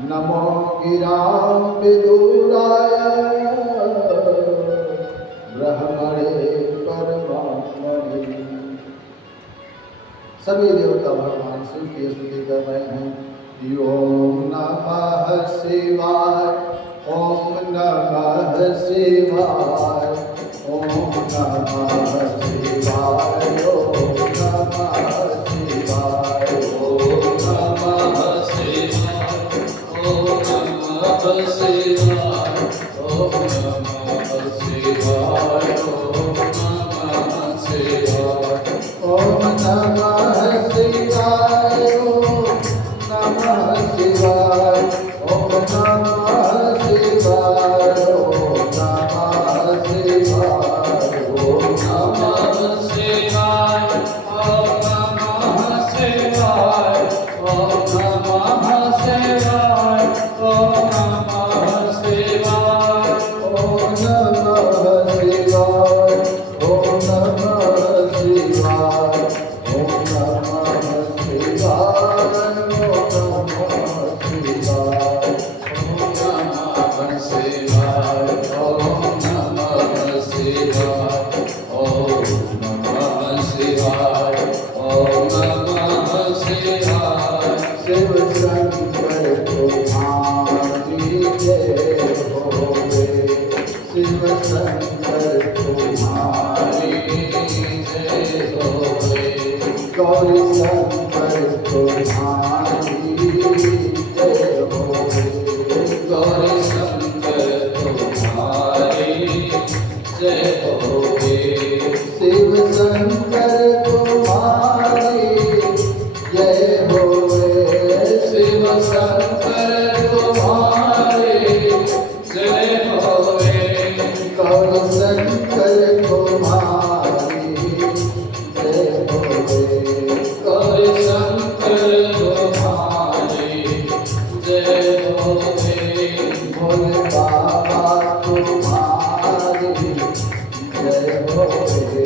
नमो गिरां विदुराय ब्रह्मणे परमात्मने। सभी देवता भगवान शिव की स्तुति कर रहे हैं। ओम नमः शिवाय, ओम नमः शिवाय, ओम नमः शिवाय, ओम नमः शिवाय, ओम नमः शिवाय, ओम नमः शिवाय, ओम नमः शिवाय, ओम नमः शिवाय, ओम नमः शिवाय, ओम नमः शिवाय, ओम नमः शिवाय, ओम नमः शिवाय, ओम नमः शिवाय, ओम नमः शिवाय, ओम नमः शिवाय, ओम नमः शिवाय, ओम नमः शिवाय, ओम नमः शिवाय, ओम नमः शिवाय, शिव शंकर तुम्हारी जय होवे, शिव शंकर तुम्हारी जय होवे, गौरी शंकर तुम्हारी जय होवे, गौरी शंकर तुम्हारी जय होवे, शिव शंकर तुम्हारी जय होवे, शिव शंकर तुम्हारी जय होवे, गौरी शंकर तुम्हारी जय होवे, गौरी शंकर तुम्हारी जय होवे, भोले बाबा तुम्हारी जय होवे,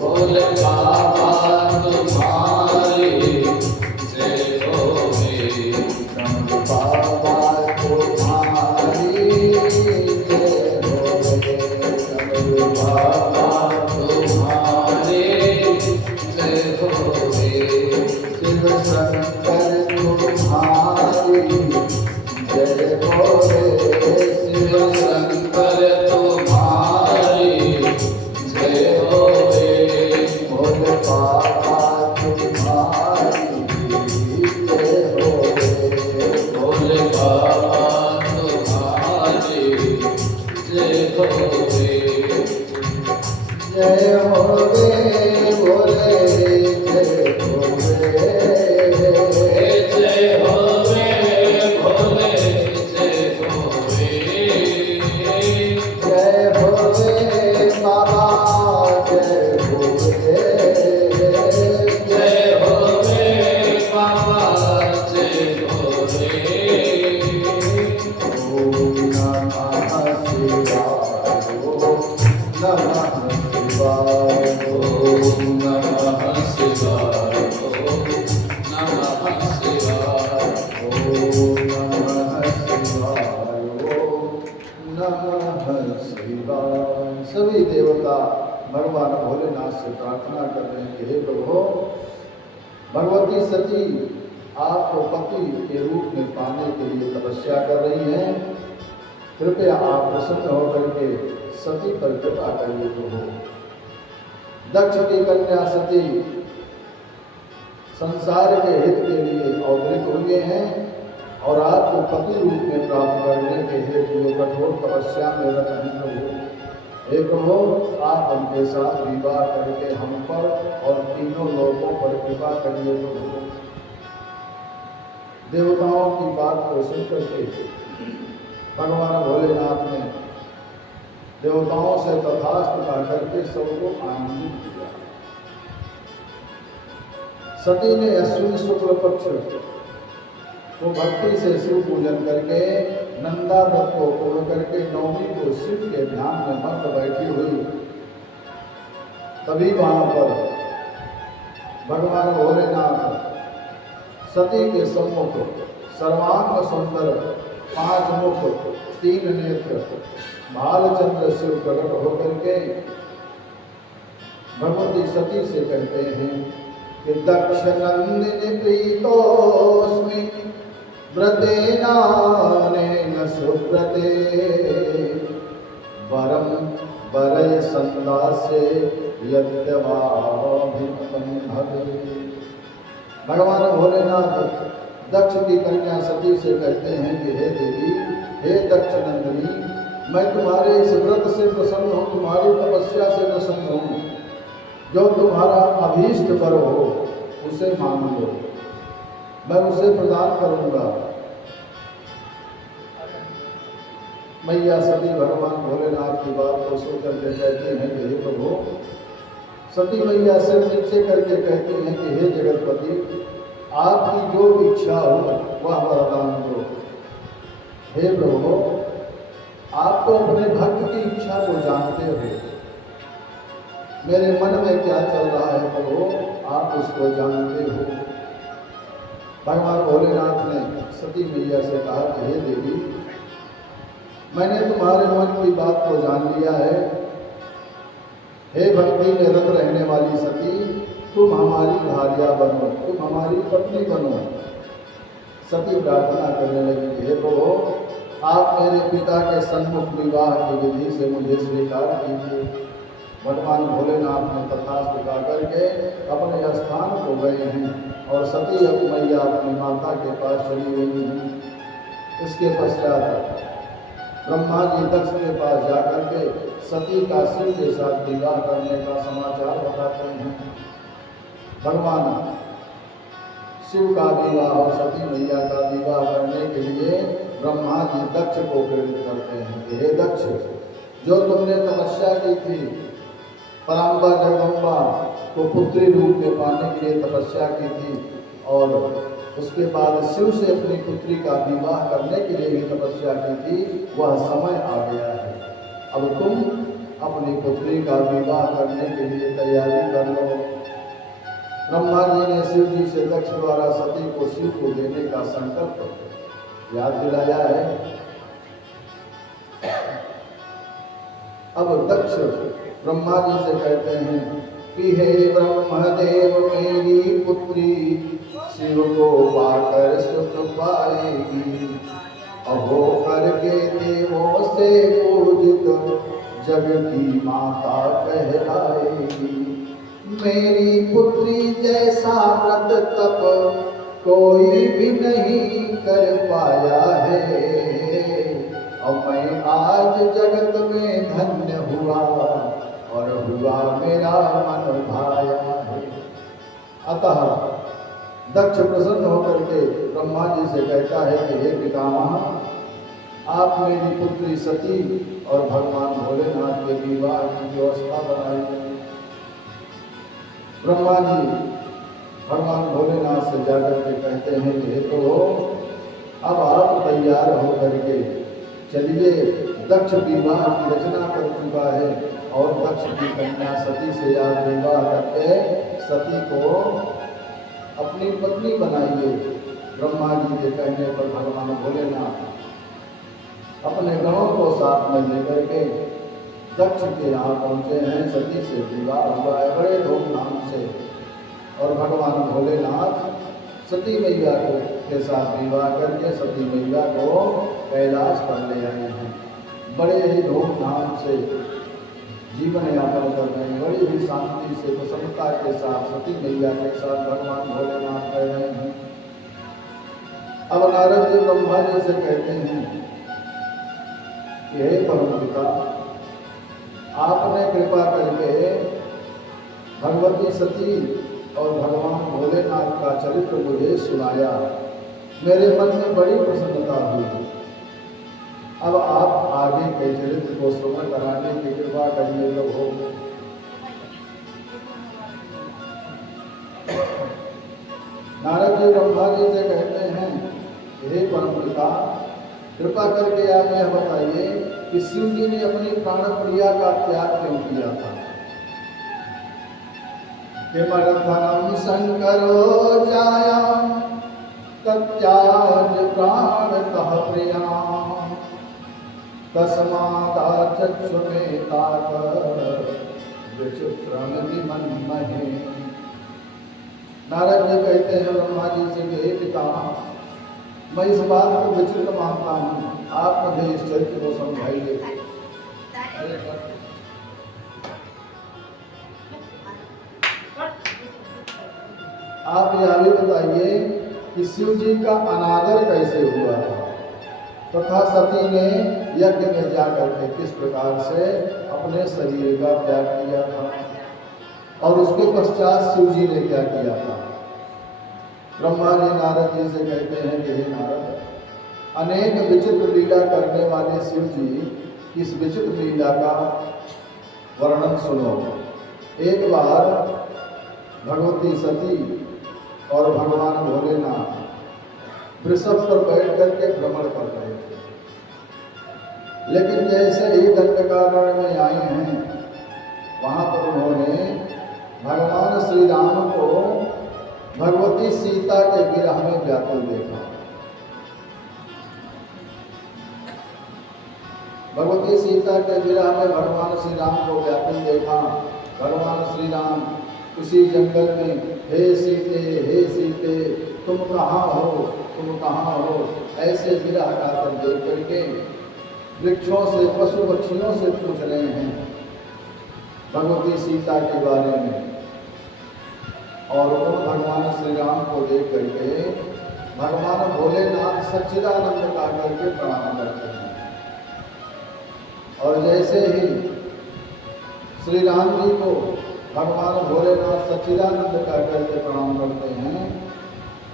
भोले बाबा तुम्हारी जय होवे, गंग बाबा तुम्हारी जय होवे, गंग बाबा तुम्हारी जय होवे, शिव शंकर तुम्हारी जय होवे, शिव शंकर तुम्हारी जय होवे, भोले बाबा तुम्हारी जय होवे, भोले बाबा तुम्हारी जय होवे, जय होवे भोले जय होवे, जय होवे भोले जय होवे, जय होवे बाबा जय होवे, जय होवे बाबा जय होवे, ओम नमः शिवाय, ओम नमः शिवाय, ओम नमः शिवाय, ओम नमः शिवाय, ओम नमः शिवाय, ओम नमः शिवाय। सभी देवता भगवान भोलेनाथ से प्रार्थना कर रहे हैं कि हे प्रभु, भगवती सती आपको पति के रूप में पाने के लिए तपस्या कर रही हैं, कृपया आप प्रसन्न होकर के सती पर कृपा करिए प्रभु। दक्ष की कन्या सती संसार के हित के लिए अवतरित हुए हैं और आपको पति रूप में प्राप्त करने के हेतु वो कठोर तपस्या में रत हैं प्रभु। हे प्रभु, आप उनके साथ विवाह करके हम पर और तीनों लोगों पर कृपा करिए प्रभु। देवताओं की बात को सुनकर के भगवान भोलेनाथ ने देवताओं से तथास्तु कहा करके सबको आनंदित किया। सती ने अश्विनी शुक्ल पक्ष को भक्ति से शिव पूजन करके नंदा व्रत को पूर्ण करके नवमी को शिव के ध्यान में मग्न बैठी हुई। तभी वहां पर भगवान भोलेनाथ सती के सम्मुख सर्वांग सुंदर, 5 मुख, 3 नेत्र, भालचंद्र शिव प्रकट होकर के भगवती सती से कहते हैं कि दक्ष नंदिनी प्रीतोस्मि व्रतेनानेन सुव्रते वरम वरय संदासे यद्यवाभिमुखं भवे। भगवान भोलेनाथ दक्ष की कन्या सती से कहते हैं कि हे देवी, हे दक्ष नंदिनी, मैं तुम्हारे इस व्रत से प्रसन्न हूँ, तुम्हारी तपस्या से प्रसन्न हूँ। जो तुम्हारा अभीष्ट वर हो उसे मांग लो, मैं उसे प्रदान करूँगा। मैया सती भगवान भोलेनाथ की बात को सुन करके कहते हैं कि हे प्रभु, सती मैया सिर नीचे करके कहती हैं कि हे जगतपति, आपकी जो इच्छा हो वह वरदान दो। हे प्रभु, आप तो अपने भक्त की इच्छा को जानते हो, मेरे मन में क्या चल रहा है प्रभु, आप उसको जानते हो। भगवान भोलेनाथ ने सती मैया से कहा कि हे देवी, मैंने तुम्हारे मन की बात को जान लिया है। हे भक्ति में रत रहने वाली सती, तुम हमारी भार्या बनो, तुम हमारी पत्नी बनो। सती प्रार्थना करने लगी, हे प्रभु, आप मेरे पिता के सन्मुख विवाह की विधि से मुझे स्वीकार कीजिए। भगवान भोलेनाथ ने तथास्तु कहा करके अपने स्थान को गए हैं और सती मैया अपनी माता के पास चली गई हैं। इसके पश्चात ब्रह्मा जी दक्ष के पास जाकर के सती का शिव के साथ विवाह करने का समाचार बताते हैं। भगवान शिव का विवाह और सती मैया का विवाह करने के लिए ब्रह्मा जी दक्ष को प्रेरित करते हैं कि हे दक्ष, जो तुमने तपस्या की थी, पराम्बा जगदम्बा को पुत्री रूप में पाने के लिए तपस्या की थी और उसके बाद शिव से अपनी पुत्री का विवाह करने के लिए भी तपस्या की थी, वह समय आ गया है। अब तुम अपनी पुत्री का विवाह करने के लिए तैयारी कर लो। ब्रह्मा जी ने शिव जी से दक्ष द्वारा सती को शिव को देने का संकल्प याद दिलाया है। अब दक्ष ब्रह्मा जी से कहते हैं कि हे ब्रह्मदेव, मेरी पुत्री शिव को पाकर सुख पाएगी, अहो करके देवों से पूजित जग की माता कहलाएगी। मेरी पुत्री जैसा व्रत तप कोई भी नहीं कर पाया है, और मैं आज जगत में धन्य हुआ और हुआ मेरा मन भाया है। अतः दक्ष प्रसन्न होकर के ब्रह्मा जी से कहता है कि हे पितामह, आप मेरी पुत्री सती और भगवान भोलेनाथ के विवाह की व्यवस्था बनाइए। ब्रह्मा जी भगवान भोलेनाथ से जाकर के कहते हैं कि हे प्रभु, अब आप तैयार होकर के चलिए। दक्ष विवाह की रचना कर चुका है और दक्ष की कन्या सती से आज विवाह करके सती को अपनी पत्नी बनाइए। ब्रह्मा जी के कहने पर भगवान भोलेनाथ अपने गणों को साथ में लेकर के दक्ष के यहाँ पहुँचे हैं। सती से विवाह हुआ है बड़े धूमधाम से और भगवान भोलेनाथ सती मैया के साथ विवाह करके सती मैया को कैलाश पर ले आए हैं। बड़े ही धूमधाम से जीवन यापन कर रहे हैं, बड़ी ही शांति से प्रसन्नता के साथ सती मैया के साथ भगवान भोलेनाथ कर रहे हैं। अब नारद जी ब्रह्मा जी से कहते हैं कि हे परमपिता, आपने कृपा करके भगवती सती और भगवान भोलेनाथ का चरित्र मुझे सुनाया, मेरे मन में बड़ी प्रसन्नता हुई। अब आप आगे के चरित्र को श्रवण कराने की कृपा करिए प्रभु। नारद जी ब्रह्मा जी से कहते हैं हे परमपिता, कृपा करके आप यह बताइए कि शिव जी ने अपनी प्राण प्रिया का त्याग क्यों किया था। किमर्थं शंकरो जायां तत्याज प्राणतः प्रियां तस्मादाचक्षुमेताक विचित्रमिति मन्महे। नारद जी कहते हैं ब्रह्मा जी से कि हे पितामह, मैं इस बात को विचित्र मानता हूँ, आप मुझे इस चरित्र को समझाइए। आप यह भी बताइए कि शिव जी का अनादर कैसे हुआ था, तथा सती ने यज्ञ में जाकर के किस प्रकार से अपने शरीर का त्याग किया था, और उसके पश्चात शिव जी ने क्या किया था। ब्रह्मा जी नारद जी से कहते हैं कि हे नारद, अनेक विचित्र लीला करने वाले शिव जी इस विचित्र लीला का वर्णन सुनो। एक बार भगवती सती और भगवान भोलेनाथ वृषभ पर बैठ करके भ्रमण कर रहे थे, लेकिन जैसे ही दंडकारण्य में आई हैं, वहां पर उन्होंने भगवान श्री राम को भगवती सीता के विरह में व्याकुल देखा। भगवती सीता के विरह में भगवान श्री राम को व्याकुल देखा। भगवान श्री राम उसी जंगल में हे सीते तुम कहाँ हो, तुम कहाँ हो, ऐसे विरह गाकर देख करके वृक्षों से, पशु पक्षियों से पूछ रहे हैं भगवती सीता के बारे में। और उन भगवान श्री राम को देख करके भगवान भोलेनाथ सच्चिदानंद का करके प्रणाम करते हैं। और जैसे ही श्री राम जी को भगवान भोलेनाथ सच्चिदानंद का करके प्रणाम करते हैं,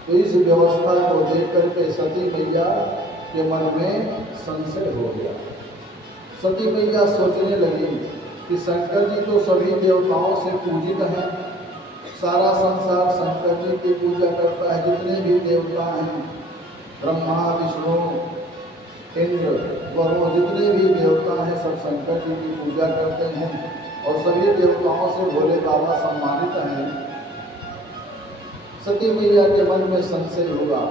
तो इस व्यवस्था को देख करके सती मैया के मन में संशय हो गया। सती मैया सोचने लगी कि शंकर जी तो सभी देवताओं से पूजित हैं, सारा संसार शंकर जी की पूजा करता है, जितने भी देवता हैं ब्रह्मा विष्णु इंद्र वरुण, जितने भी देवता हैं सब शंकर जी की पूजा करते हैं और सभी देवताओं से भोले बाबा सम्मानित हैं। सती मैया के मन में संशय होगा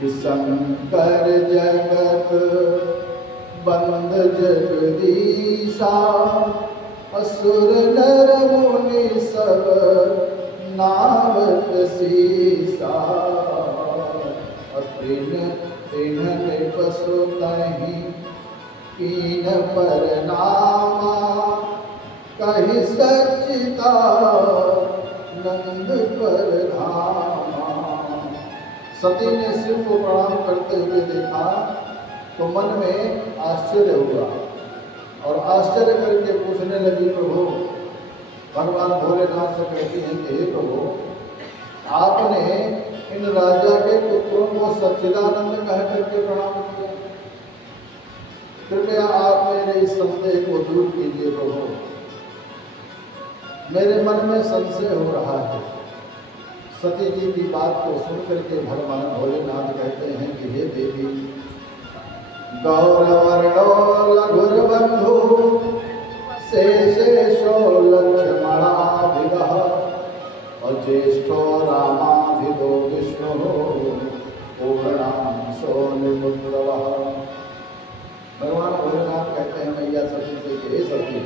कि शंकर जगत बंद जगदीशा, असुर नर मुनि सब नावत सीसा, तिन्ह पशु तहि कीन पर नामा, कहि सच्चिदा नंद पर धामा। सती ने शिव को प्रणाम करते हुए देखा तो मन में आश्चर्य हुआ और आश्चर्य करके पूछने लगी, प्रभु, भगवान भोलेनाथ से कहती हैं कि हे प्रभु, आपने इन राजा के पुत्रों को सच्चिदानंद कह करके प्रणाम किया, कृपया आप मेरे इस संदेह को दूर कीजिए प्रभु, मेरे मन में संशय हो रहा है। सती जी की बात को सुन करके भगवान भोलेनाथ कहते हैं कि हे देवी, गौरवर्णो लघुर्बंधु शेषेशो लक्ष्मणाभिदः, अज्येष्ठो रामाभिदो विष्णु पूर्णांशो निपुत्रवः। भगवान भोलेनाथ कहते हैं मैया सती से कि हे सती,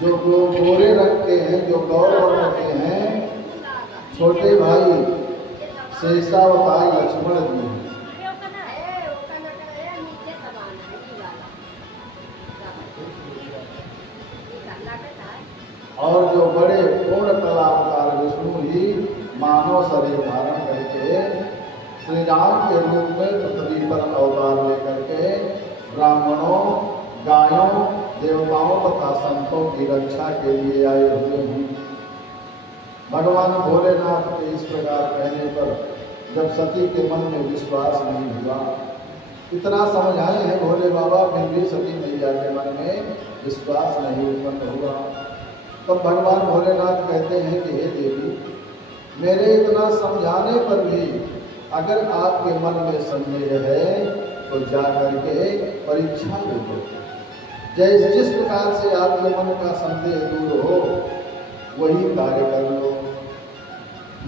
जो गोरे रंग के हैं, जो गौर वर्ण के हैं, छोटे भाई शेषावतार लक्ष्मण जी हैं, और जो बड़े पूर्ण कलावतार विष्णु ही मानव शरीर धारण करके श्री राम के रूप में पृथ्वी पर अवतार लेकर के ब्राह्मणों, गायों, देवताओं तथा संतों की रक्षा के लिए आए हुए हैं। भगवान भोलेनाथ के इस प्रकार कहने पर जब सती के मन में विश्वास नहीं हुआ, इतना समझाए हैं भोले बाबा, फिर भी सती मैया के मन में विश्वास नहीं उत्पन्न हुआ। तब भगवान भोलेनाथ कहते हैं कि हे देवी, मेरे इतना समझाने पर भी अगर आपके मन में संदेह है तो जा करके परीक्षा ले लो। जिस प्रकार से आपके मन का संदेह दूर हो वही कार्य कर लो।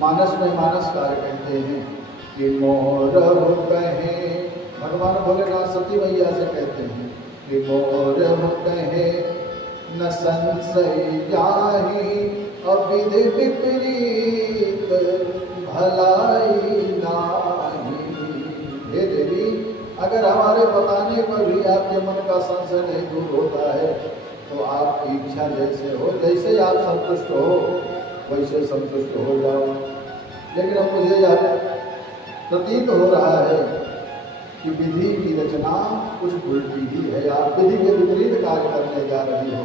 मानस में मानसकार कहते हैं कि मोर कहे, भगवान भोलेनाथ सती मैया से कहते हैं कि मोर कहे न संशय जाहि, अविधि विपरीत भलाई नाही। हे देवी, अगर हमारे बताने पर भी आपके मन का संशय नहीं दूर होता है तो आपकी इच्छा जैसे हो, जैसे आप संतुष्ट हो वैसे संतुष्ट हो जाओ। लेकिन अब मुझे यह प्रतीत हो रहा है कि विधि की रचना कुछ उल्टी ही है, आप विधि के विपरीत कार्य करने जा रही हो।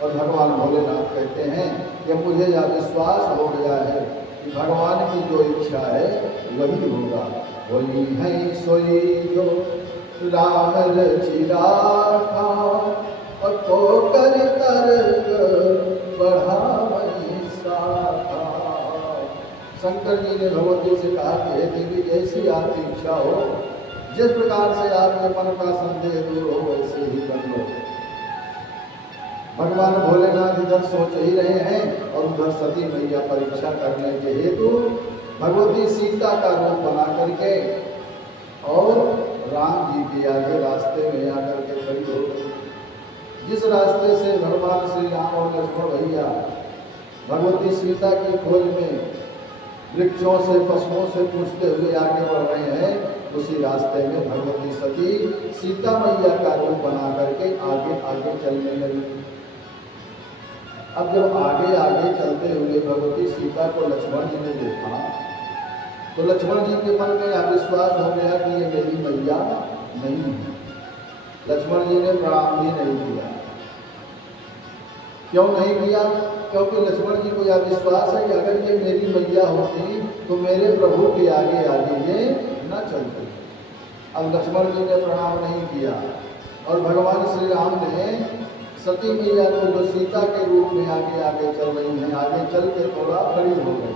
और भगवान भोलेनाथ कहते हैं कि मुझे यह विश्वास हो गया है कि भगवान की जो इच्छा है वही होगा। वही है सोई जो राम रचिराखा, और तो कर बढ़ावई साखा। शंकर जी ने भगवती से कहा कि हे देवी, जैसी आपकी इच्छा हो, जिस प्रकार से आपके मन का संदेह दूर हो वैसे ही कर लो। भगवान भोलेनाथ इधर सोच ही रहे हैं और उधर सती मैया परीक्षा करने के हेतु भगवती सीता का रूप बना करके और राम जी के आगे रास्ते में आकर के खड़ी हो गई। जिस रास्ते से भगवान श्री राम और लक्ष्मण भैया भगवती सीता की खोज में वृक्षों से पशुओं से पूछते हुए आगे बढ़ रहे हैं, उसी रास्ते में भगवती सती सीता मैया का रूप बना करके आगे आगे चलने लगी। अब जब आगे आगे चलते हुए भगवती सीता को लक्ष्मण जी ने देखा तो लक्ष्मण जी के मन में यह विश्वास हो गया कि ये मेरी मैया नहीं है। लक्ष्मण जी ने प्रणाम भी नहीं किया। क्यों नहीं किया? क्योंकि लक्ष्मण जी को यह विश्वास है कि अगर ये मेरी मैया होती तो मेरे प्रभु के आगे आगे ये न चलते। अब लक्ष्मण जी ने प्रणाम नहीं किया और भगवान श्री राम ने सती मैया को जो सीता के रूप में आगे आगे चल रही हैं, आगे चल के थोड़ा खड़ी हो गई।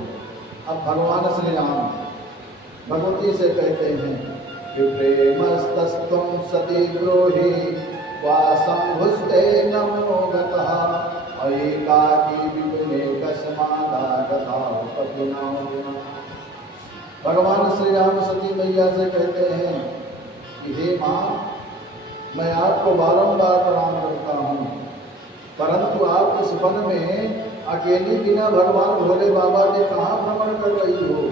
अब भगवान श्री राम भगवती से कहते हैं कि प्रेमस्तस्त्वं सती ब्रूहि वासं भुस्ते नमो गतः, एकाकी विपुले कस्मादागता पतिना। भगवान श्री राम सती मैया से कहते हैं कि हे माँ, मैं आपको बारंबार प्रणाम करता हूँ, परंतु आप इस वन में अकेली बिना भगवान भोले बाबा के कहाँ भ्रमण कर रही हो?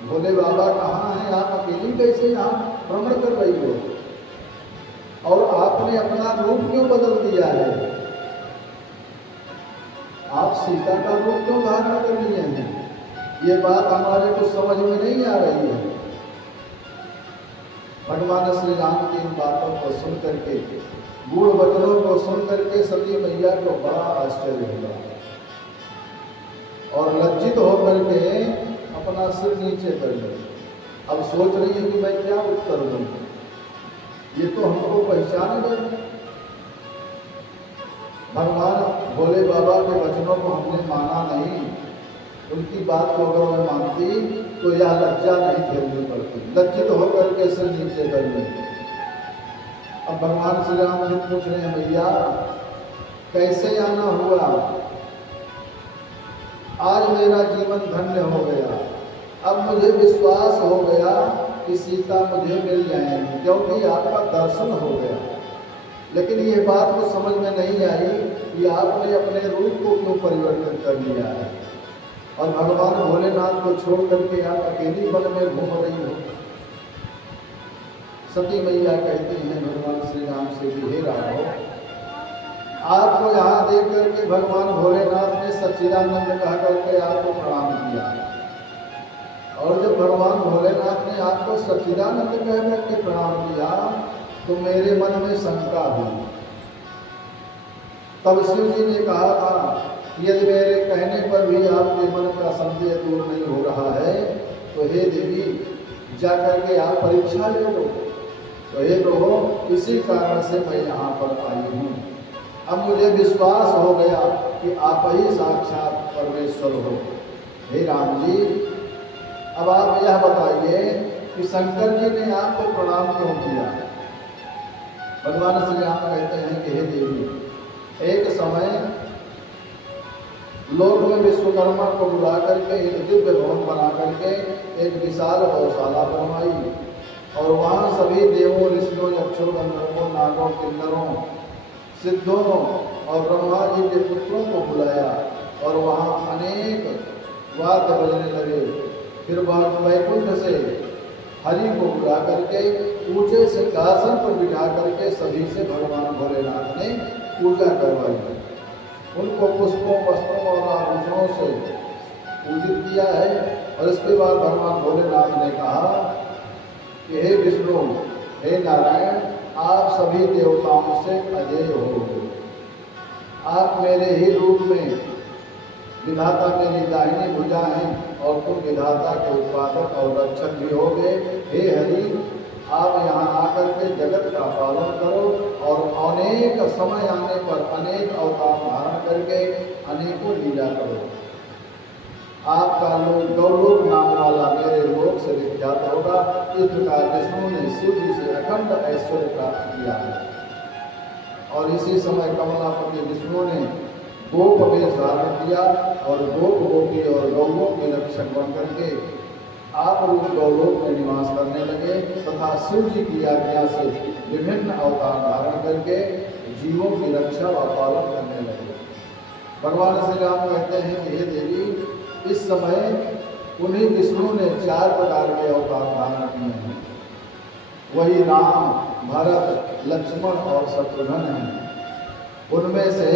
भोले बाबा कहाँ हैं? आप अकेली कैसे यहाँ भ्रमण कर रही हो? और आपने अपना रूप क्यों बदल दिया है? आप सीता का रूप क्यों धारण कर लिए हैं? ये बात हमारे को समझ में नहीं आ रही है। भगवान श्री राम की इन बातों को सुन करके, गूढ़ वचनों को सुन करके सती मैया को बड़ा आश्चर्य हुआ और लज्जित होकर के अपना सिर नीचे कर गई। अब सोच रही है कि मैं क्या उत्तर दूं, ये तो हमको पहचान गए। भगवान भोले बाबा के वचनों को हमने माना नहीं, उनकी बात को अगर मैं मानती तो यह लज्जा नहीं झेलनी पड़ती। लज्जित होकर के सिर नीचे कर गई। अब भगवान श्री राम जी पूछ रहे हैं, भैया कैसे आना हुआ? आज मेरा जीवन धन्य हो गया। अब मुझे विश्वास हो गया कि सीता मुझे मिल जाएंगी, क्योंकि आपका दर्शन हो गया। लेकिन ये बात को समझ में नहीं आई कि आपने अपने रूप को क्यों परिवर्तित कर लिया है और भगवान भोलेनाथ को छोड़ करके आप अकेली वन में घूम रही हो। सती मैया कहती हैं भगवान श्री राम से कि हे राघव, आपको यहाँ देख करके भगवान भोलेनाथ ने सच्चिदानंद कह करके आपको प्रणाम किया, और जब भगवान भोलेनाथ ने आपको सच्चिदानंद कह करके प्रणाम किया तो मेरे मन में शंका हुई। तब शिव जी ने कहा था यदि मेरे कहने पर भी आपके मन का संदेह दूर नहीं हो रहा है तो हे देवी, जाकर के आप परीक्षा ले लो। तो हे प्रभु, इसी कारण से मैं यहाँ पर आई हूँ। अब मुझे विश्वास हो गया कि आप ही साक्षात परमेश्वर हो। हे राम जी, अब आप यह बताइए कि शंकर जी ने आपको प्रणाम क्यों किया? भगवान श्री राम कहते हैं कि हे देवी, एक समय लोक में विश्वकर्मा को बुला करके एक दिव्य भवन बना करके एक विशाल गौशाला बनवाई और वहाँ सभी देवों, ऋषियों, यक्षों, गंधर्वों, नागों, किन्नरों, सिद्धों और ब्रह्मा जी के पुत्रों को बुलाया और वहाँ अनेक वाद्य बजने लगे। फिर वैकुंठ से हरि को बुला करके ऊंचे सिंहासन पर बिठा करके सभी से भगवान भोलेनाथ ने पूजा करवाई। उनको पुष्पों, वस्त्रों और आभूषणों से पूजित किया है। और इसके बाद भगवान भोलेनाथ ने कहा कि हे विष्णु, हे नारायण, आप सभी देवताओं से अजेय हो। आप मेरे ही रूप में विधाता मेरी दाहिनी भुजा हैं और तुम विधाता के उत्पादक और रक्षक भी हो गए। हे हरि, आप यहाँ आकर के जगत का पालन करो और अनेक समय आने पर अनेक अवतार धारण करके अनेकों लीला करो। आपका लोक गौलोक नाम वाला मेरे लोक से विख्यात होगा। इस प्रकार विष्णु ने शिव जी से अखंड ऐश्वर्य प्राप्त किया है। और इसी समय कमलापति विष्णु ने गोप वेश धारण किया और गोप, गोपी और गौलों के रक्षक बन करके आप रूप गौलोक में निवास करने लगे तथा शिव जी की आज्ञा से विभिन्न अवतार धारण करके जीवों की रक्षा व पालन करने लगे। भगवान श्री राम कहते हैं कि हे देवी, इस समय उन्हीं विष्णु ने 4 प्रकार के अवतार धारण किए हैं। वही राम, भरत, लक्ष्मण और शत्रुघ्न हैं। उनमें से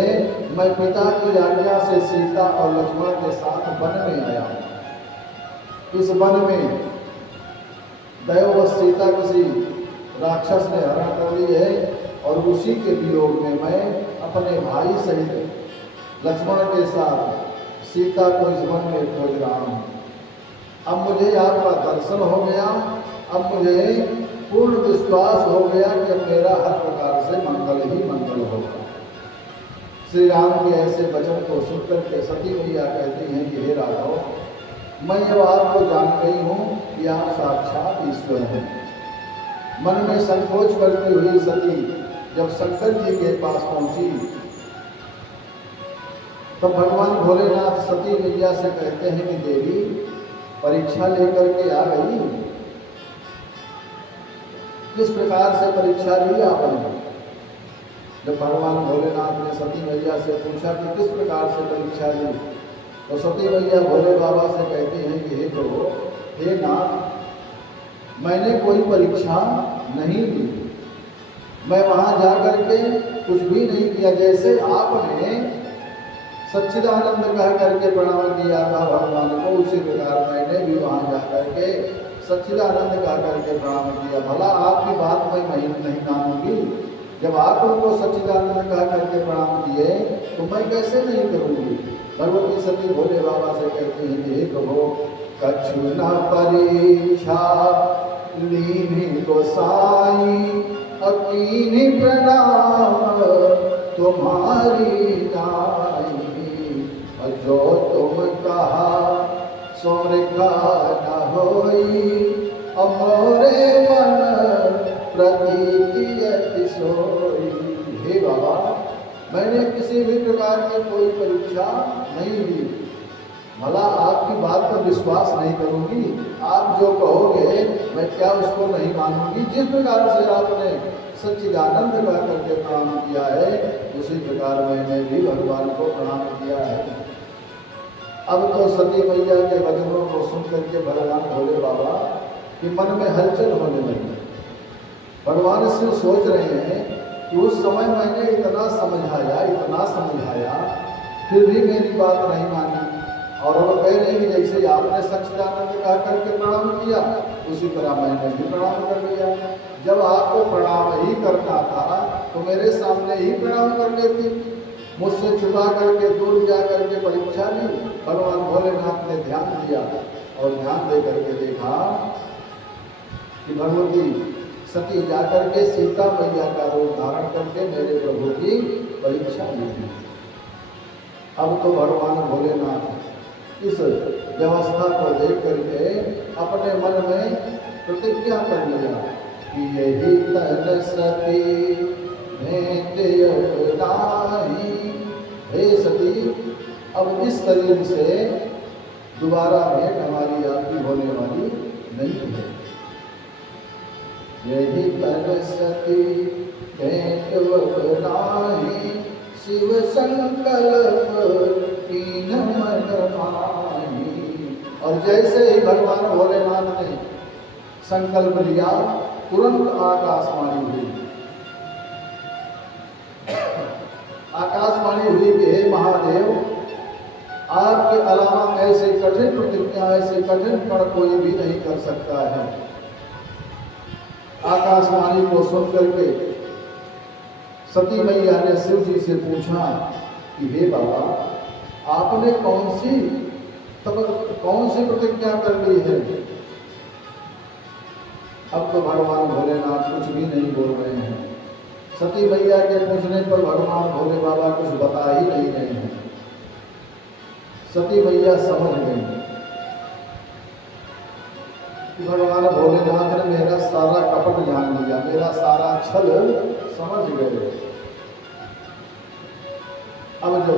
मैं पिता की आज्ञा से सीता और लक्ष्मण के साथ वन में आया हूँ। इस वन में दैववश सीता किसी राक्षस ने हरण कर ली है और उसी के वियोग में मैं अपने भाई सहित लक्ष्मण के साथ सीता को इस वन में खोज रहा हूँ। अब मुझे आपका दर्शन हो गया। अब मुझे पूर्ण विश्वास हो गया कि अब मेरा हर प्रकार से मंगल ही मंगल होगा। श्री राम के ऐसे वचन को सुनकर के सती मैया कहती हैं कि हे राघव, मैं अब आपको जान गई हूँ कि आप साक्षात ईश्वर हैं। मन में संकोच करती हुई सती जब शंकर जी के पास पहुंची तब भगवान भोलेनाथ सती मैया से कहते हैं कि देवी, परीक्षा लेकर के आ गई। किस प्रकार से परीक्षा ली आपने? जब भगवान भोलेनाथ ने सती मैया से पूछा कि किस प्रकार से परीक्षा ली, तो सती मैया भोले बाबा से कहती हैं कि हे प्रभु, हे नाथ, मैंने कोई परीक्षा नहीं ली। मैं वहाँ जाकर के कुछ भी नहीं किया। जैसे आपने सच्चिदानंद कह करके प्रणाम किया था भगवान को, उसी प्रकार मैंने भी वहाँ जाकर के सच्चिदानंद कह करके प्रणाम किया। भला आपकी बात मैं नहीं मानूंगी? जब आप उनको सच्चिदानंद कह करके प्रणाम किए तो मैं कैसे नहीं करूँगी? भगवती सती भोले बाबा से कहती हैं कि हे प्रभु, कछु न परीक्षा लीनी गोसाई, अकीनी प्रणाम तुम्हारी नाई। जो तुम कहा सोमृखा न होई, अमोरे मन प्रतीति अति सोई। हे बाबा, मैंने किसी भी प्रकार की कोई परीक्षा नहीं ली। भला आपकी बात पर विश्वास नहीं करूंगी? आप जो कहोगे मैं क्या उसको नहीं मानूंगी? जिस प्रकार से आपने सच्चिदानंद कह करके प्रणाम किया है, उसी प्रकार मैंने भी भगवान को प्रणाम किया है। अब तो सती मैया के वचनों को सुन करके भगवान भोले बाबा के मन में हलचल होने लगी। भगवान से सोच रहे हैं कि उस समय मैंने इतना समझाया, फिर भी मेरी बात नहीं मानी। और वो कह रहे हैं कि जैसे आपने सच्चिदानंद कह करके प्रणाम किया, उसी तरह मैंने भी प्रणाम कर लिया। जब आपको प्रणाम ही करना था तो मेरे सामने ही प्रणाम कर लेती। मुझसे छुपा करके दूर जा करके परीक्षा ली। भगवान भोलेनाथ ने ध्यान दिया और ध्यान दे करके देखा कि भगवती सती जाकर के सीता मैया का रूप धारण करके मेरे प्रभु की परीक्षा ली। अब तो भगवान भोलेनाथ इस व्यवस्था को देख करके अपने मन में प्रतिज्ञा कर लिया कि यही तन सती भेंट यही। हे सती, अब इस शरीर से दोबारा भेंट हमारी आपकी होने वाली नहीं है। यही कर सती भेंट वराही, शिव संकल्प कीन मन माही। और जैसे ही भगवान भोलेनाथ ने संकल्प लिया, तुरंत आकाशवाणी हुई। आकाशवाणी हुई कि हे महादेव, आपके अलावा ऐसे कठिन प्रतिज्ञा, ऐसे कठिन पढ़ कोई भी नहीं कर सकता है। आकाशवाणी को सुन करके सती मैया ने शिव जी से पूछा कि हे बाबा, आपने कौन सी प्रतिज्ञा कर ली है? अब तो भगवान भोलेनाथ कुछ भी नहीं बोल रहे हैं। सती मैया के पूछने पर भगवान भोले बाबा कुछ बता ही नहीं रहे हैं। सती मैया समझ गई कि भगवान भोलेनाथ ने मेरा सारा कपट जान लिया, मेरा सारा छल समझ गए। अब जो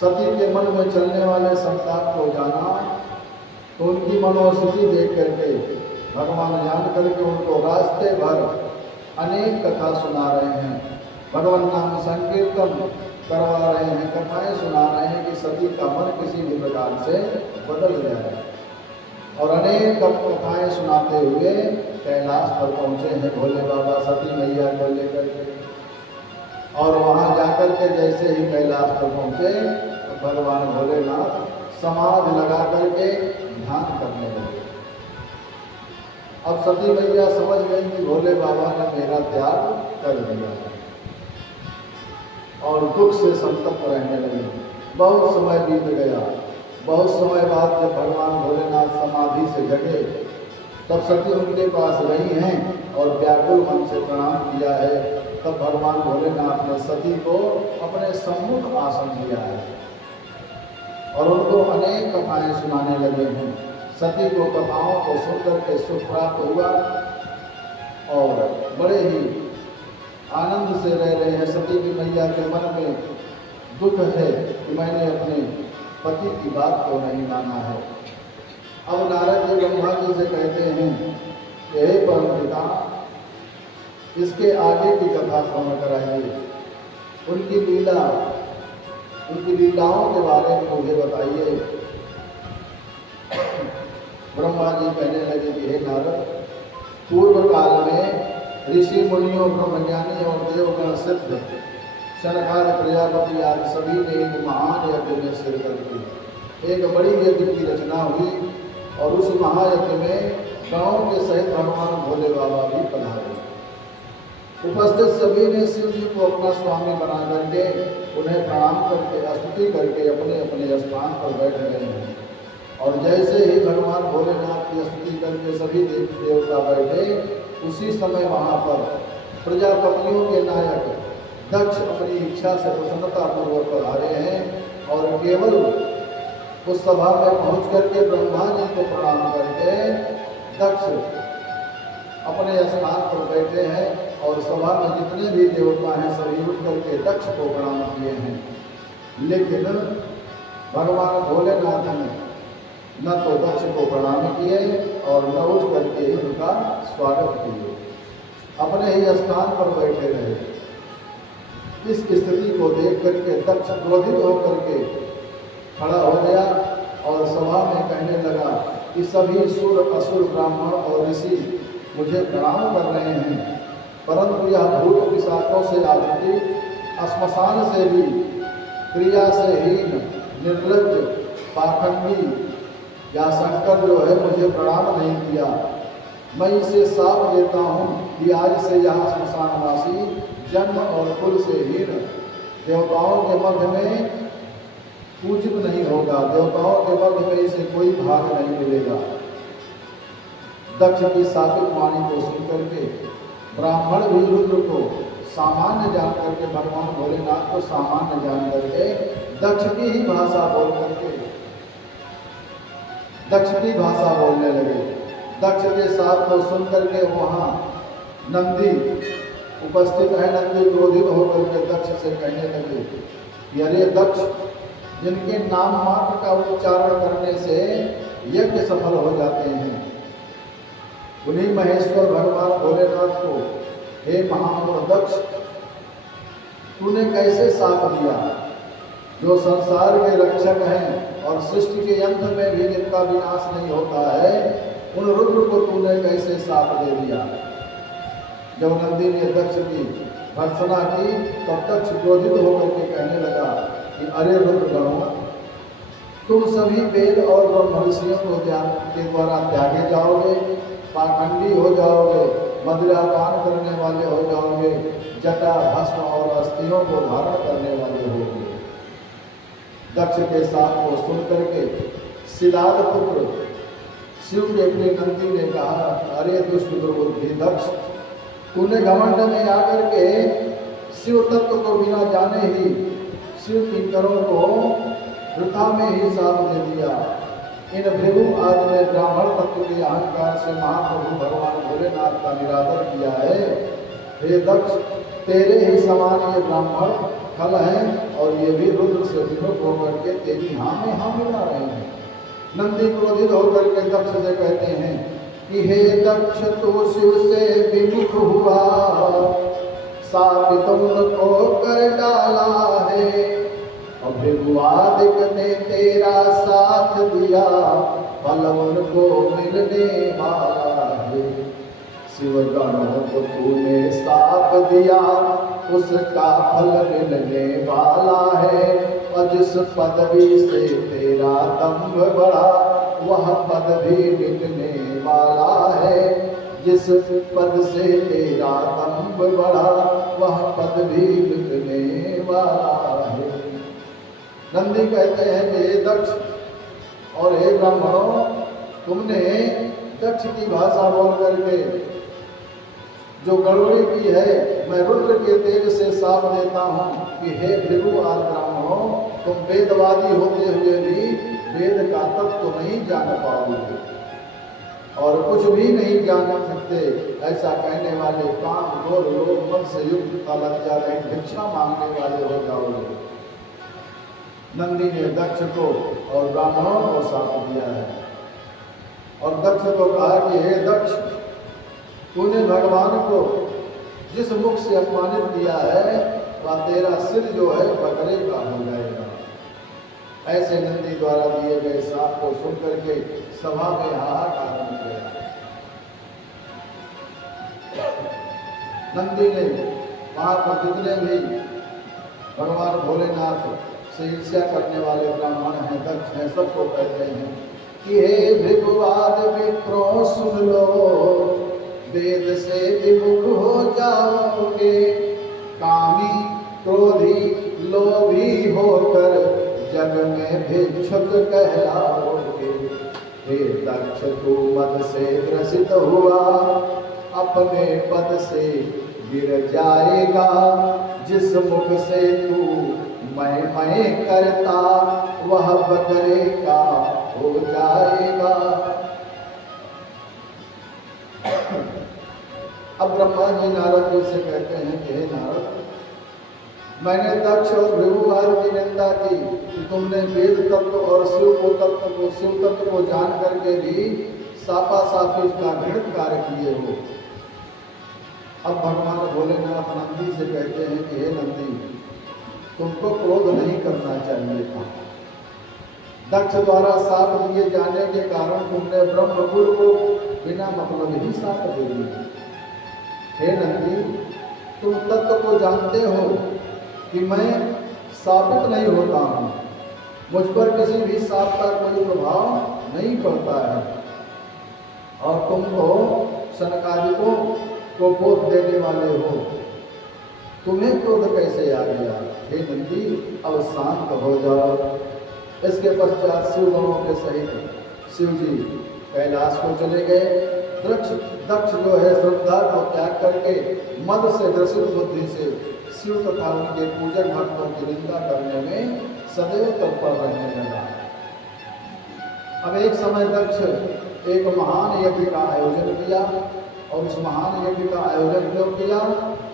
सती के मन में चलने वाले संताप को जाना, तो उनकी मनोस्थिति देख करके भगवान जान करके उनको रास्ते भर अनेक कथा सुना रहे हैं, भगवान नाम संकीर्तन करवा रहे हैं, कथाएं सुना रहे हैं कि सती का मन किसी भी प्रकार से बदल जाए। और अनेक कथाएं सुनाते हुए कैलाश पर पहुंचे हैं भोले बाबा सती मैया को लेकर के। और वहां जाकर के जैसे ही कैलाश पर पहुंचे, तो भगवान भोलेनाथ समाधि लगा करके ध्यान करने लगे। अब सती मैया समझ गई कि भोले बाबा ने मेरा त्याग कर दिया और दुख से संतप्त रहने लगी। बहुत समय बीत गया। बहुत समय बाद जब भगवान भोलेनाथ समाधि से जगे, तब सती उनके पास गई हैं और व्याकुल मन से प्रणाम किया है। तब भगवान भोलेनाथ ने सती को अपने सम्मुख आसन दिया है और उनको अनेक कथाएं सुनाने लगे हैं। सती को कथाओं को सुनकर के सुख प्राप्त हुआ और बड़े ही आनंद से रह रहे हैं। सती की मैया के मन में दुख है कि मैंने अपने पति की बात को नहीं माना है। अब नारद जी ब्रह्मा जी से कहते हैं कि हे परम पिता, इसके आगे की कथा श्रवण कराइए, उनकी लीलाओं के बारे में मुझे बताइए। ब्रह्मा जी कहने लगे कि हे नारद, पूर्व काल में ऋषि मुनियों, ब्रह्मज्ञानी और देवगण सिद्ध, शनकाद, प्रजापति आदि सभी ने एक महान यज्ञ में सिर कर दी। एक बड़ी यज्ञ की रचना हुई और उस महायज्ञ में गणों के सहित भगवान भोले बाबा भी पधारे। उपस्थित सभी ने शिव जी को अपना स्वामी बना करके उन्हें प्रणाम करके स्तुति करके अपने अपने स्थान पर बैठ गए हैं। और जैसे ही भगवान भोलेनाथ की स्तुति करके सभी देवी देवता बैठे, उसी समय वहाँ पर प्रजापतियों के नायक दक्ष अपनी इच्छा से प्रसन्नतापूर्वक पधारे हैं और केवल उस सभा में पहुँच करके ब्रह्मा जी को प्रणाम करके दक्ष अपने स्थान पर बैठे हैं और सभा में जितने भी देवता हैं सभी उठ करके दक्ष को प्रणाम किए हैं। लेकिन भगवान भोलेनाथ ने न तो दक्ष को प्रणाम किए और न उठ करके ही उनका स्वागत किए, अपने ही स्थान पर बैठे रहे। इस स्थिति को देख करके दक्ष क्रोधित होकर के खड़ा हो गया और सभा में कहने लगा कि सभी सुर, असुर, ब्राह्मण और ऋषि मुझे प्रणाम कर रहे हैं, परंतु यह भूत पिशाचों से आवृत्ति, श्मशान से भी क्रिया से हीन, निर्लज्ज, पाखंडी या शंकर जो है मुझे प्रणाम नहीं किया। मैं इसे साफ देता हूँ कि आज से यह श्मशानवासी जन्म और कुल से हीन, देवताओं के मध्य में पूजित नहीं होगा, देवताओं के मध्य में इसे कोई भाग नहीं मिलेगा। दक्ष की सात्विक वाणी को सुन करके ब्राह्मण भी रुद्र को सामान्य जान करके, भगवान भोलेनाथ को सामान्य जान करके दक्ष की ही भाषा बोल करके दक्ष की भाषा बोलने लगे। दक्ष के साथ को सुन करके वहाँ नंदी उपस्थित है। नंदी क्रोधित होकर के दक्ष से कहने लगे कि अरे दक्ष, जिनके नाम मात्र का उच्चारण करने से यज्ञ सफल हो जाते हैं, उन्हीं महेश्वर भगवान भोलेनाथ को हे महामूढ़ दक्ष, तूने कैसे साप दिया? जो संसार के रक्षक हैं और सृष्टि के अंत में भी जिनका विनाश नहीं होता है, उन रुद्र को तूने कैसे साप दे दिया? जब नंदी ने दक्ष की भर्त्सना की तब दक्ष क्रोधित होकर के कहने लगा कि अरे रुद्रगणों, तुम सभी वेद और ब्रह्म ऋषियों को के द्वारा त्यागे जाओगे, पाखंडी हो जाओगे, मदिरापान करने वाले हो जाओगे, जटा भस्म और अस्थियों को धारण करने वाले होंगे। दक्ष के साथ को सुन करके शिलाद पुत्र शिव के प्रिय नंदी ने कहा, अरे दुष्ट दुर्बुद्धि दक्ष, तूने घमंड में आकर के शिव तत्व को बिना जाने ही शिव किंकरों को वृथा में ही साथ दे दिया। इन भृगु आदि ने ब्राह्मण तत्व के अहंकार से महाप्रभु भगवान भोलेनाथ का निरादर किया है। हे दक्ष, तेरे ही समान ये ब्राह्मण खल हैं और ये भी रुद्र से विमुख होकर के तेरी हाँ में हाँ मिला रहे हैं। नंदी क्रोधित होकर के दक्ष से कहते हैं कि हे दक्ष, तू शिव से विमुख हुआ, सापित को कर डाला है, और भृगुआदिक ने तेरा साथ दिया, फल उनको मिलने वाला है। शिव गणों को तूने साप दिया, उसका फल मिलने वाला है, और जिस पदवी से तेरा दम्भ बढ़ा, वह पद भी मिटने वाला है। जिस पद से तेरा दम्भ बढ़ा, वह पद भी मिटने वाला है। नंदी कहते हैं कि हे दक्ष और हे ब्राह्मणों, तुमने दक्ष की भाषा बोल करके जो गड़बड़ी की है, मैं रुद्र के तेज से साफ देता हूँ कि हे भृगु आदि ब्राह्मणों, तुम वेदवादी होते हुए भी वेद का तत्व तो नहीं जान पाओगे और कुछ भी नहीं जान सकते। ऐसा कहने वाले काम क्रोध लोभ मद से युक्त लज्जा रहित भिक्षा मांगने वाले हो जाओगे। नंदी ने दक्ष को और ब्राह्मणों को साप दिया है और दक्ष को कहा कि हे दक्ष, तूने भगवान को जिस मुख से अपमानित किया है, वह तेरा सिर जो है बकरे का हो जाएगा। ऐसे नंदी द्वारा दिए गए साप को सुन करके सभा में हाहाकार मच गया। नंदी ने वहां पर जितने भी भगवान भोलेनाथ से ईर्ष्या करने वाले ब्राह्मण हैं, दक्ष हैं, सबको कहते हैं कि हे भृगुवाद विप्रो सुन लो, वेद से विमुख हो जाओगे, कामी क्रोधी लोभी होकर जग में भिक्षुक कहलाओगे। हे दक्ष, तू मद से ग्रसित हुआ, अपने पद से गिर जाएगा। जिस मुख से तू मैं करता, वह बकरे का हो जाएगा। अब ब्रह्मा जी नारद जी से कहते हैं कि हे नारद, मैंने दक्ष और भृगुवाद की निंदा की कि तुमने वेद तत्व और शिव तत्व को जान करके भी सापा साफी का घृणित कार्य किए हो। अब भगवान भोलेनाथ नंदी से कहते हैं कि हे नंदी, तुमको क्रोध नहीं करना चाहिए था। दक्ष द्वारा साप दिए जाने के कारण तुमने ब्रह्मकुल को बिना मतलब ही साप दे दिया। हे नंदी, तुम तत्व को जानते हो कि मैं साबित नहीं होता हूँ, मुझ पर किसी भी साप का कोई प्रभाव नहीं पड़ता है, और तुमको सनकादिकों को बोध देने वाले हो, तुम्हें क्रोध कैसे आ गया? हे नंदी, अब शांत हो जाओ। इसके पश्चात शिव गणों के सहित शिव जी कैलाश को चले गए। दक्ष जो है श्रद्धा को त्याग करके मद से ग्रसित बुद्धि से शिव तथा उनके पूजक भक्तों की निंदा करने में सदैव तत्पर रहने लगा। अब एक समय दक्ष एक महान यज्ञ का आयोजन किया, और उस महान यज्ञ का आयोजन क्यों किया?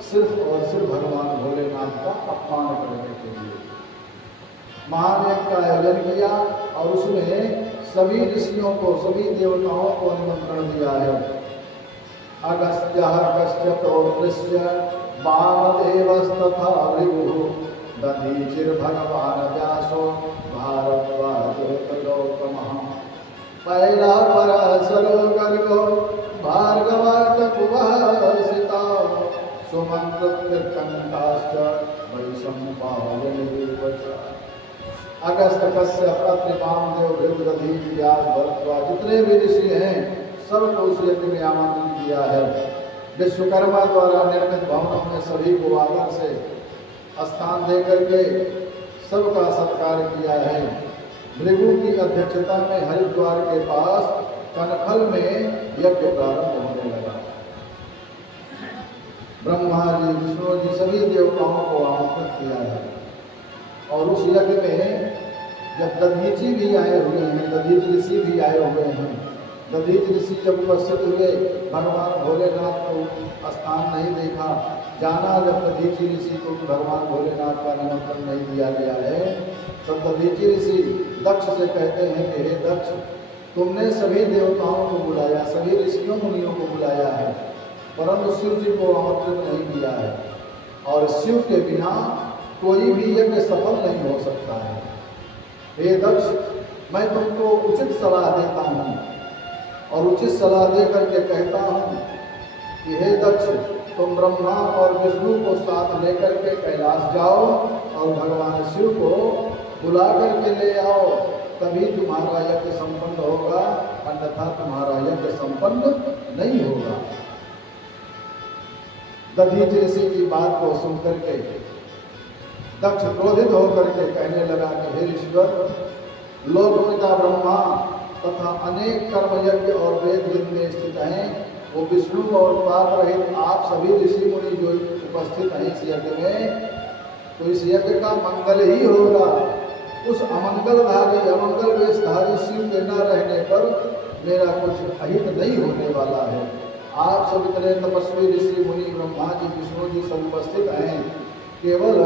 सिर्फ और सिर्फ भगवान भोलेनाथ का अपमान करने के लिए। महायज्ञ का आयोजन किया और उसमें सभी ऋषियों को, सभी देवताओं को निमंत्रण दिया है। अगस्त्य, कश्यप, वृष्य, वामदेवस्तथा भृगु, दधीचिर्भगवान् व्यासो, भारद्वाजो गौतमः, पैलापराशरो गर्गो, भार्गवाटकुवः सुमन्त्रकृतकण्ठाश्च वैशम्पायनैव च। अगस्त, कश्यप, अत्रि, वामदेव, भृगु, दधीच, व्यास, भरद्वाज जितने भी ऋषि हैं सबको उस यज्ञ में आमंत्रित किया है। विश्वकर्मा द्वारा निर्मित भवनों में सभी को आदर से स्थान दे करके सबका सत्कार किया है। भृगु की अध्यक्षता में हरिद्वार के पास कनखल में यज्ञ प्रारंभ होने लगा। ब्रह्मा जी, विष्णु जी सभी देवताओं को आमंत्रित किया है। और उस यज्ञ में जब दधीचि भी आए हुए हैं, दधीच ऋषि भी आए हुए हैं। दधीच ऋषि जब उपस्थित हुए, भगवान भोलेनाथ को स्थान नहीं देखा। जाना जब दधीचि ऋषि को भगवान भोलेनाथ का निमंत्रण नहीं दिया गया है, तब दधीचि ऋषि दक्ष से कहते हैं कि हे दक्ष, तुमने सभी देवताओं को बुलाया, सभी ऋषियों मुनियों को बुलाया है, परंतु शिव जी को आमंत्रित नहीं किया है। और शिव के बिना कोई भी यज्ञ सफल नहीं हो सकता है। हे दक्ष, मैं तुमको उचित सलाह देता हूँ और उचित सलाह दे करके कहता हूँ कि हे दक्ष, तुम ब्रह्मा और विष्णु को साथ लेकर के कैलाश जाओ और भगवान शिव को बुला करके ले आओ, तभी तुम्हारा यज्ञ संपन्न होगा, अन्यथा तुम्हारा यज्ञ संपन्न नहीं होगा। दधीच ऋषि की बात को सुनकर के दक्ष क्रोधित होकर के कहने लगा कि हे ईश्वर, लोकपिता ब्रह्मा तथा अनेक कर्म यज्ञ और वेद जिनमें स्थित हैं, वो विष्णु और पाप रहित आप सभी ऋषि मुनि जो उपस्थित हैं इस यज्ञ में, तो इस यज्ञ का मंगल ही होगा। उस अमंगलधारी, अमंगल वेशधारी शिव के न रहने पर मेरा कुछ अहित नहीं होने वाला है। आप सब इतने तपस्वी ऋषि मुनि, ब्रह्मा जी, विष्णु जी सब उपस्थित हैं, केवल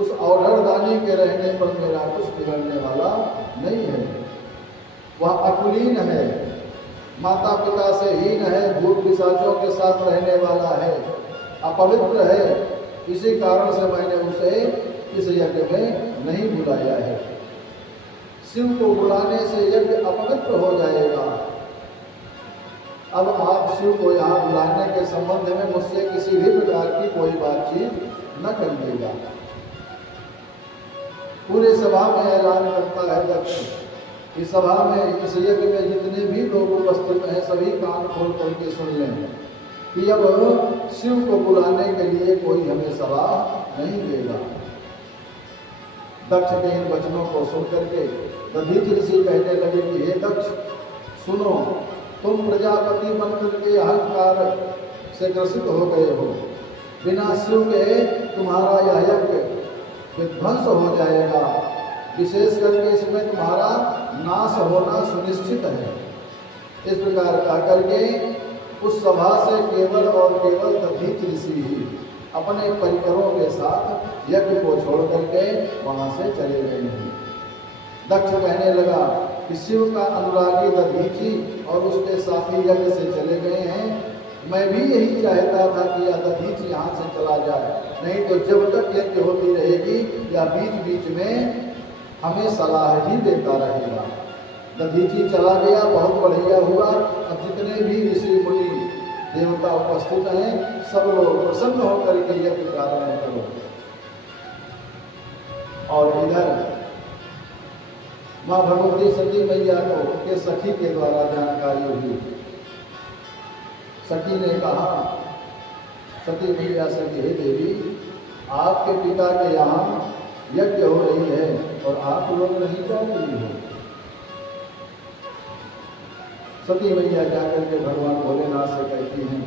उस औढ़दानी के रहने पर मेरा कुछ बिगड़ने वाला नहीं है। वह अकुलीन है, माता पिता से हीन है, भूत पिशाचों के साथ रहने वाला है, अपवित्र है। इसी कारण से मैंने उसे इस यज्ञ में नहीं बुलाया है। शिव को बुलाने से यज्ञ अपवित्र हो जाएगा। अब आप शिव को यहाँ बुलाने के संबंध में मुझसे किसी भी प्रकार की कोई बातचीत न करिएगा। पूरे सभा में ऐलान करता है दक्ष कि सभा में, इस यज्ञ में जितने भी लोग उपस्थित हैं सभी कान खोल करके सुन लें कि अब शिव को बुलाने के लिए कोई हमें सलाह नहीं देगा। दक्ष के इन वचनों को सुनकर के दधीच ऋषि कहने लगे कि हे दक्ष, सुनो, तुम प्रजापति बनकर के अहंकार से ग्रसित हो गए हो। बिना शिव के तुम्हारा यह यज्ञ विध्वंस हो जाएगा, विशेष करके इसमें तुम्हारा नाश होना सुनिश्चित है। इस प्रकार कह करके उस सभा से केवल और केवल दधीच ऋषि ही अपने परिकरों के साथ यज्ञ को छोड़ करके वहां से चले गए हैं। दक्ष कहने लगा कि शिव का अनुरागी दधीचि और उसके साथी यज्ञ से चले गए हैं। मैं भी यही चाहता था कि यह दधीचि यहाँ से चला जाए, नहीं तो जब तक यज्ञ होती रहेगी या बीच बीच में हमें सलाह ही देता रहेगा। दधीचि चला गया, बहुत बढ़िया हुआ। अब जितने भी ऋषि मुनि देवता उपस्थित हैं सब लोग प्रसन्न होकर के यज्ञ प्रारंभ करो। और इधर माँ भगवती सती मैया को उनके सखी के द्वारा जानकारी हुई। सखी ने कहा, सती मैया से, हे देवी, आपके पिता के यहाँ यज्ञ हो रही है और आप लोग नहीं जा रही हो। सती मैया जाकर के भगवान भोलेनाथ से कहती हैं,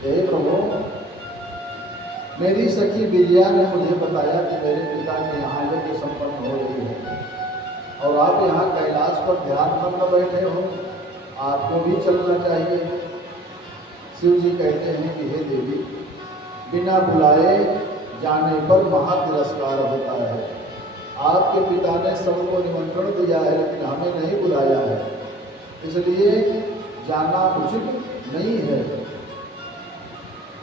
हे प्रभु, मेरी सखी विजया ने मुझे बताया कि मेरे पिता के यहाँ यज्ञ संपन्न हो रही है और आप यहाँ कैलाश पर ध्यान मग्न बैठे हो, आपको भी चलना चाहिए। शिव जी कहते हैं कि हे देवी, बिना बुलाए जाने पर महातिरस्कार होता है। आपके पिता ने सबको निमंत्रण दिया है लेकिन हमें नहीं बुलाया है, इसलिए जाना उचित नहीं है।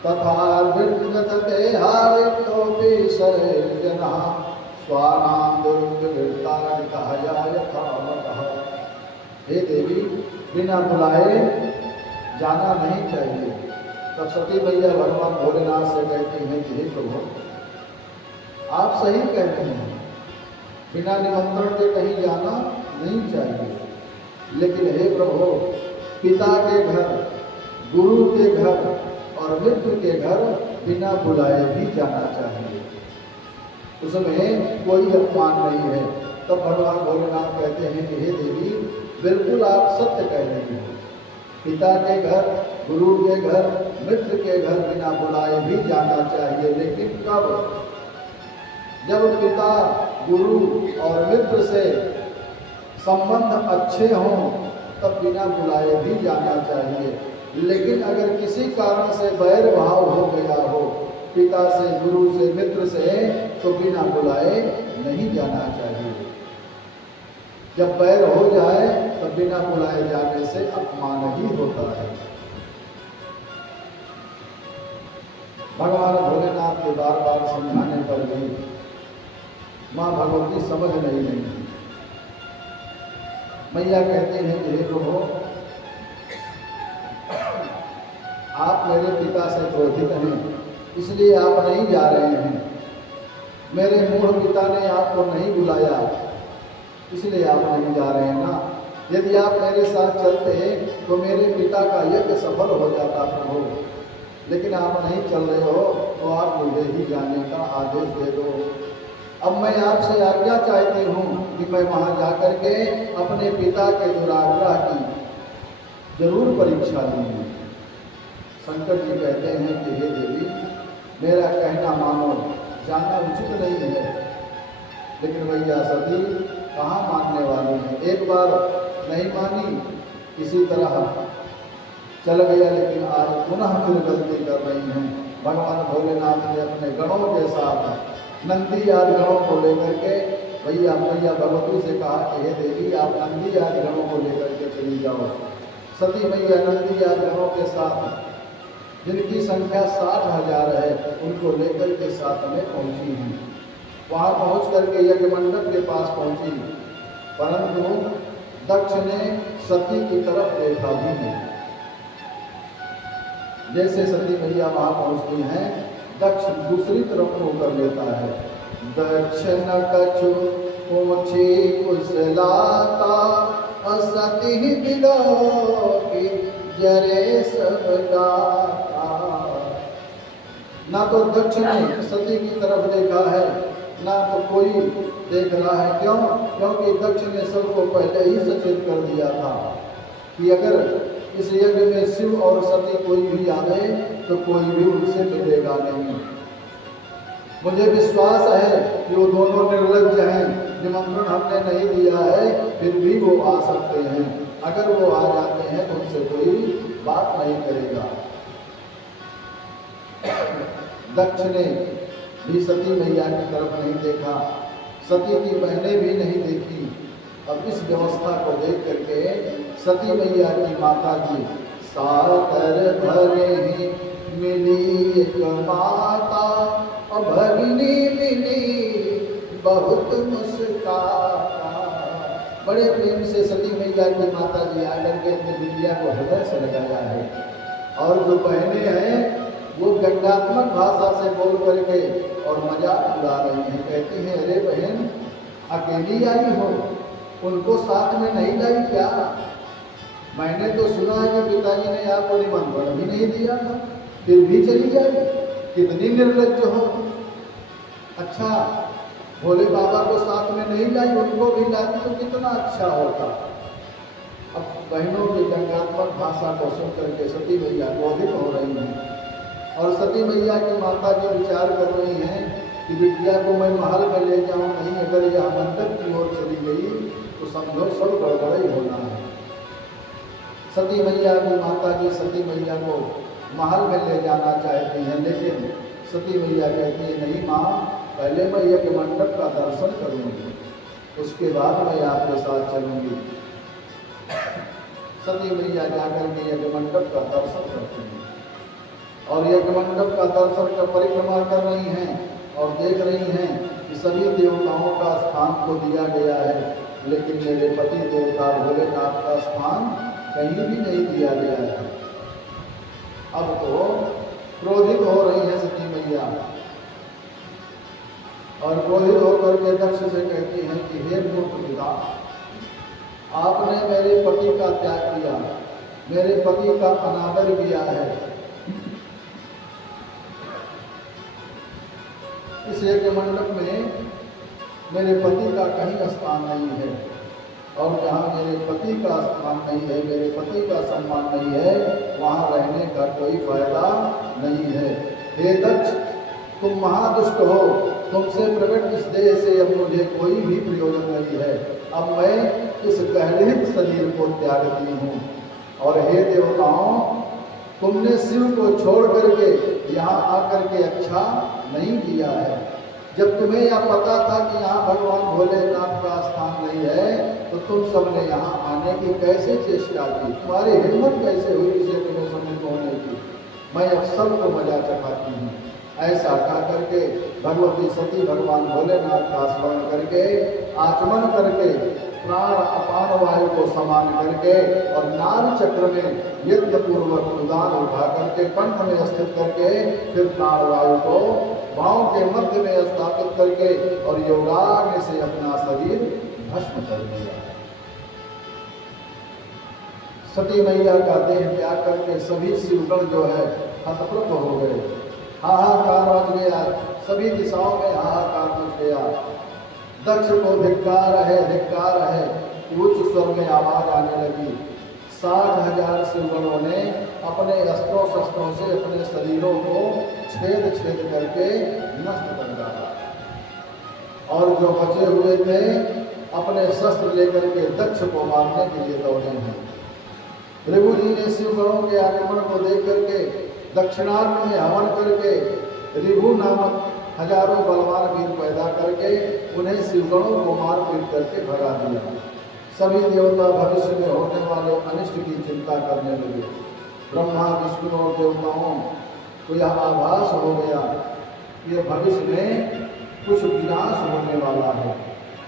तथार्विर्गतते हारितोपि सर्जना स्वानां दुर्गविर्ताड़िताया यथामतः। हे देवी, बिना बुलाए जाना नहीं चाहिए। तब सती मैया भगवान भोलेनाथ से कहती हैं कि हे प्रभु, आप सही कहते हैं, बिना निमंत्रण के कहीं जाना नहीं चाहिए, लेकिन हे प्रभु, पिता के घर, गुरु के घर और मित्र के घर बिना बुलाए भी जाना चाहिए, उसमें कोई अपमान नहीं है। तब भगवान भोलेनाथ कहते हैं कि हे देवी, बिल्कुल आप सत्य कह रही हो, पिता के घर, गुरु के घर, मित्र के घर बिना बुलाए भी जाना चाहिए, लेकिन कब? जब पिता, गुरु और मित्र से संबंध अच्छे हों तब बिना बुलाए भी जाना चाहिए। लेकिन अगर किसी कारण से वैर भाव हो गया हो पिता से, गुरु से, मित्र से, तो बिना बुलाए नहीं जाना चाहिए। जब वैर हो जाए तब बिना बुलाए जाने से अपमान ही होता है। भगवान भोलेनाथ के बार बार समझाने पर भी माँ भगवती समझ नहीं रही। मैया कहते हैं कि हे प्रभु, आप मेरे पिता से क्रोधित हैं, इसलिए आप नहीं जा रहे हैं। मेरे मूढ़ पिता ने आपको नहीं बुलाया, इसलिए आप नहीं जा रहे हैं ना। यदि आप मेरे साथ चलते तो मेरे पिता का यज्ञ सफल हो जाता प्रभु, लेकिन आप नहीं चल रहे हो तो आप मुझे ही जाने का आदेश दे दो। अब मैं आपसे आज्ञा चाहती हूँ कि मैं वहाँ जाकर के अपने पिता के दुराग्रह की जरूर परीक्षा लूँगी। शंकर जी कहते हैं कि हे देवी, मेरा कहना मानो, जाना उचित नहीं है। लेकिन मैया सती कहाँ मानने वाली है। एक बार नहीं मानी, किसी तरह चल गया, लेकिन आज पुनः फिर गलती कर रही हैं। भगवान भोलेनाथ ने अपने गणों के साथ नंदी आदि गणों को लेकर के मैया भगवती से कहा कि हे देवी, आप नंदी आदि गणों को लेकर के चली जाओ। सती मैया नंदी आदि गणों के साथ, जिनकी संख्या 60,000 है, उनको लेकर के साथ में पहुंची हैं। वहां पहुंच करके यज्ञ मंडप के पास पहुंची, परंतु दक्ष ने सती की तरफ देखा भी नहीं। जैसे सती मैया वहां पहुंचती हैं, दक्ष दूसरी तरफ मुंह कर लेता है। दक्ष न कछु पूछी कुशलाता, असती बिलोकी जरे सब गाता। ना तो दक्ष ने सती की तरफ देखा है, ना तो कोई देख रहा है। क्यों? क्योंकि दक्ष ने सबको पहले ही सचेत कर दिया था कि अगर इस यज्ञ में शिव और सती कोई भी आवे तो कोई भी उनसे मिलेगा नहीं। मुझे विश्वास है कि वो दोनों निर्लज्ज हैं, निमंत्रण हमने नहीं दिया है, फिर भी वो आ सकते हैं। अगर वो आ जाते हैं तो उनसे कोई बात नहीं करेगा। दक्ष ने भी सती मैया की तरफ नहीं देखा, सती की बहनें भी नहीं देखी। अब इस व्यवस्था को देख करके सती मैया की माता जी साकर भरे ही मिली एक माता, और भगिनी मिली बहुत मुस्काता। बड़े प्रेम से सती मैया की माता जी आकर के अपनी बिटिया को हृदय से लगाया है। और जो बहनें हैं वो व्यंग्यात्मक भाषा से बोल करके और मजाक उड़ा रही हैं। कहती हैं, अरे बहन, अकेली आई हो, उनको साथ में नहीं लाई क्या? मैंने तो सुना है कि पिताजी ने आपको निमंत्रण भी नहीं दिया था, फिर भी चली आई। कितनी निर्लज्ज हो। अच्छा, भोले बाबा को साथ में नहीं लाई, उनको भी लाती तो कितना अच्छा होता। अब बहनों की व्यंग्यात्मक भाषा को सुन करके सती मैया क्रोधित हो रही हैं। और सती मैया की माता जी विचार कर रही हैं कि बिटिया को मैं महल में ले जाऊं, नहीं अगर यह मंडप की ओर चली गई तो समझो सब गड़बड़ ही होना है। सती मैया की माता जी सती मैया को महल में ले जाना चाहती हैं, लेकिन सती मैया कहती है, नहीं माँ, पहले मैं यज्ञ मंडप का दर्शन करूंगी, उसके बाद मैं आपके साथ चलूंगी। सती मैया जाकर के यज्ञ मंडप का दर्शन करती हैं और यज्ञ मंडप का दर्शन कर परिक्रमा कर रही हैं और देख रही हैं कि सभी देवताओं का स्थान को दिया गया है, लेकिन मेरे पति देवता भोलेनाथ का स्थान कहीं भी नहीं दिया गया है। अब तो क्रोधित हो रही है सती मैया और क्रोधित होकर के दक्ष से कहती हैं कि हे मूर्ख पिता, आपने मेरे पति का त्याग किया, मेरे पति का अनादर किया है। इस यज्ञ मंडप में मेरे पति का कहीं स्थान नहीं है और जहाँ मेरे पति का स्थान नहीं है, मेरे पति का सम्मान नहीं है, वहाँ रहने का कोई फायदा नहीं है। हे दक्ष, तुम महादुष्ट हो, तुमसे प्रकट इस देह से अब मुझे कोई भी प्रयोजन नहीं है। अब मैं इस गहरित शरीर को त्यागती हूँ। और हे देवताओं, तुमने शिव को छोड़ करके यहाँ आकर के अच्छा नहीं किया है। जब तुम्हें यह पता था कि यहाँ भगवान भोलेनाथ का स्थान नहीं है, तो तुम सबने यहाँ आने की कैसे चेष्टा की? तुम्हारी हिम्मत कैसे हुई इसे तुम्हें सम्मुख होने की? मैं अब सबको मजा चखाती हूँ। ऐसा कह करके भगवती सती भगवान भोलेनाथ का स्मरण करके आचमन करके प्राण अपान वायु को समान करके और नारी चक्र में यज्ञ पूर्वक उदान उठा करके कंठ में स्थित करके फिर प्राण वायु को भाव के मध्य में स्थापित करके और योगाग्नि से अपना शरीर भस्म कर दिया। सती मैया का देह त्याग करके सभी शिवगण जो है हतप्रभ हो गए। हाहाकार मच गया, सभी दिशाओं में हाहाकार मच गया। दक्ष को धिक्कार है, उच्च स्वर में आवाज आने लगी। 60,000 शिवगणों ने अपने अस्त्रों शस्त्रों से अपने शरीरों को छेद छेद करके नष्ट कर डाला और जो बचे हुए थे अपने शस्त्र लेकर के दक्ष को मारने के लिए दौड़े हैं। प्रभु जी ने शिवगणों के आगमन को देख करके दक्षिणार्थ में हवन करके रिभु नामक हजारों बलवान वीर पैदा करके उन्हें शिवगणों को मार पीट करके भगा दिया। सभी देवता भविष्य में होने वाले अनिष्ट की चिंता करने लगे। ब्रह्मा विष्णु और देवताओं को यह आभास हो गया कि भविष्य में कुछ विनाश होने वाला है।